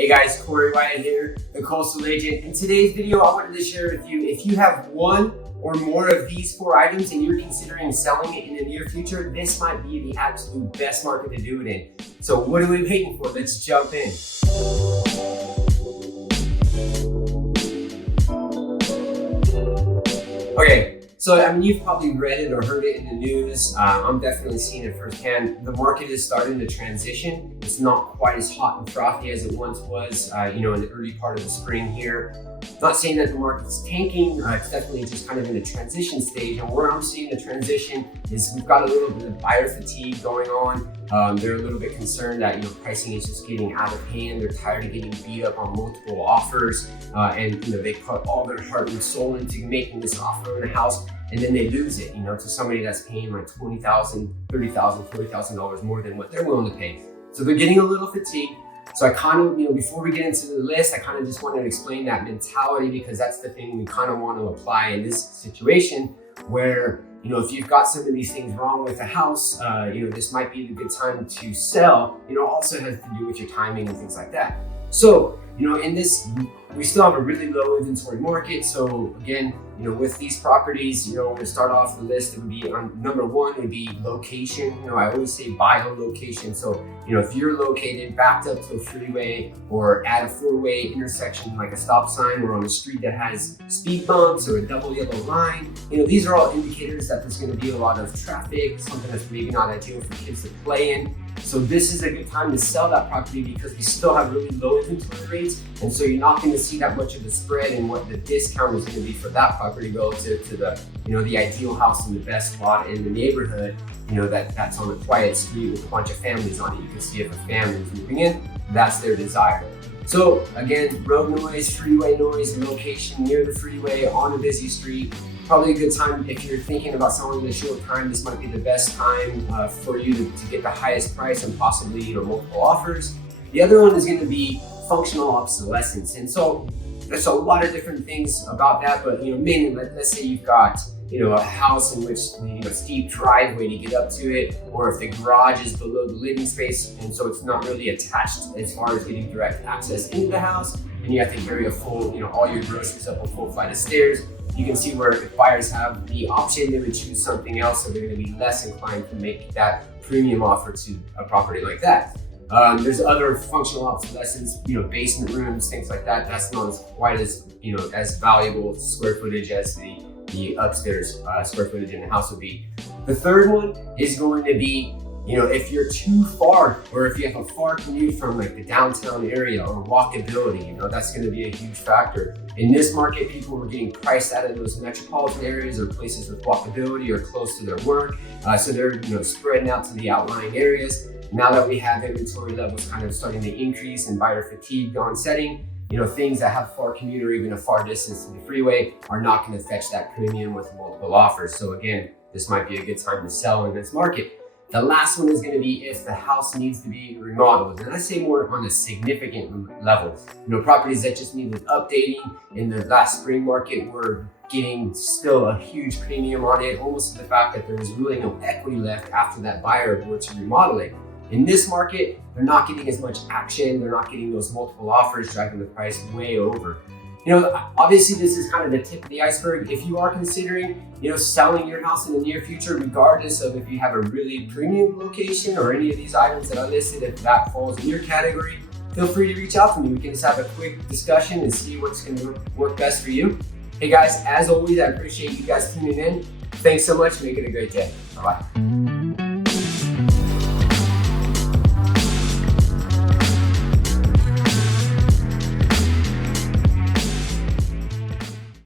Hey guys, Wyatt here, the Coastal Agent. In today's video, I wanted to share with you, if you have one or more of these 4 items and you're considering selling it in the near future, this might be the absolute best market to do it in. So what are we waiting for? Let's jump in. Okay. So, you've probably read it or heard it in the news. I'm definitely seeing it firsthand. The market is starting to transition. It's not quite as hot and frothy as it once was, in the early part of the spring here. Not saying that the market's tanking. It's definitely just kind of in a transition stage. And where I'm seeing the transition is we've got a little bit of buyer fatigue going on. They're a little bit concerned that pricing is just getting out of hand. They're tired of getting beat up on multiple offers, and they put all their heart and soul into making this offer on a house, and then they lose it, to somebody that's paying like $20,000, $30,000, $40,000 more than what they're willing to pay. So they're getting a little fatigued. So I kind of, before we get into the list, I kind of just wanted to explain that mentality, because that's the thing we kind of want to apply in this situation where, if you've got some of these things wrong with the house, this might be the good time to sell. Also has to do with your timing and things like that. So, in this, we still have a really low inventory market. So again, with these properties, to start off the list, it would be on number 1 would be location. I always say buy on location. So, if you're located backed up to a freeway or at a 4-way intersection, like a stop sign, or on a street that has speed bumps or a double yellow line, these are all indicators that there's going to be a lot of traffic, something that's maybe not ideal for kids to play in. So this is a good time to sell that property because we still have really low inventory rates. And so you're not going to see that much of the spread and what the discount is going to be for that property relative to the, the ideal house and the best lot in the neighborhood, that's on a quiet street with a bunch of families on it. You can see if a family is moving in, that's their desire. So again, road noise, freeway noise, location near the freeway on a busy street. Probably a good time if you're thinking about selling in a short time. This might be the best time for you to get the highest price and possibly multiple offers. The other one is going to be functional obsolescence, and so there's a lot of different things about that. But mainly, let's say you've got a house in which a steep driveway to get up to it, or if the garage is below the living space, and so it's not really attached as far as getting direct access into the house, and you have to carry a full, all your groceries up a full flight of stairs. You can see where if buyers have the option, they would choose something else, so they're going to be less inclined to make that premium offer to a property like that. There's other functional obsolescence, basement rooms, things like that. That's not quite as, as valuable square footage as the upstairs square footage in the house would be. The third one is going to be, if you're too far, or if you have a far commute from like the downtown area, or walkability, that's going to be a huge factor. In this market, people are getting priced out of those metropolitan areas or places with walkability or close to their work. So they're, spreading out to the outlying areas. Now that we have inventory levels kind of starting to increase and buyer fatigue onsetting, things that have far commute or even a far distance to the freeway are not going to fetch that premium with multiple offers. So again, this might be a good time to sell in this market. The last one is going to be if the house needs to be remodeled. And I say more on a significant level. Properties that just needed updating. In the last spring market, we're getting still a huge premium on it, almost to the fact that there was really no equity left after that buyer were to remodel it. In this market, they're not getting as much action. They're not getting those multiple offers, driving the price way over. Obviously this is kind of the tip of the iceberg. If you are considering, selling your house in the near future, regardless of if you have a really premium location or any of these items that I listed, if that falls in your category, feel free to reach out to me. We can just have a quick discussion and see what's going to work best for you. Hey guys, as always, I appreciate you guys tuning in. Thanks so much. Make it a great day. Bye-bye.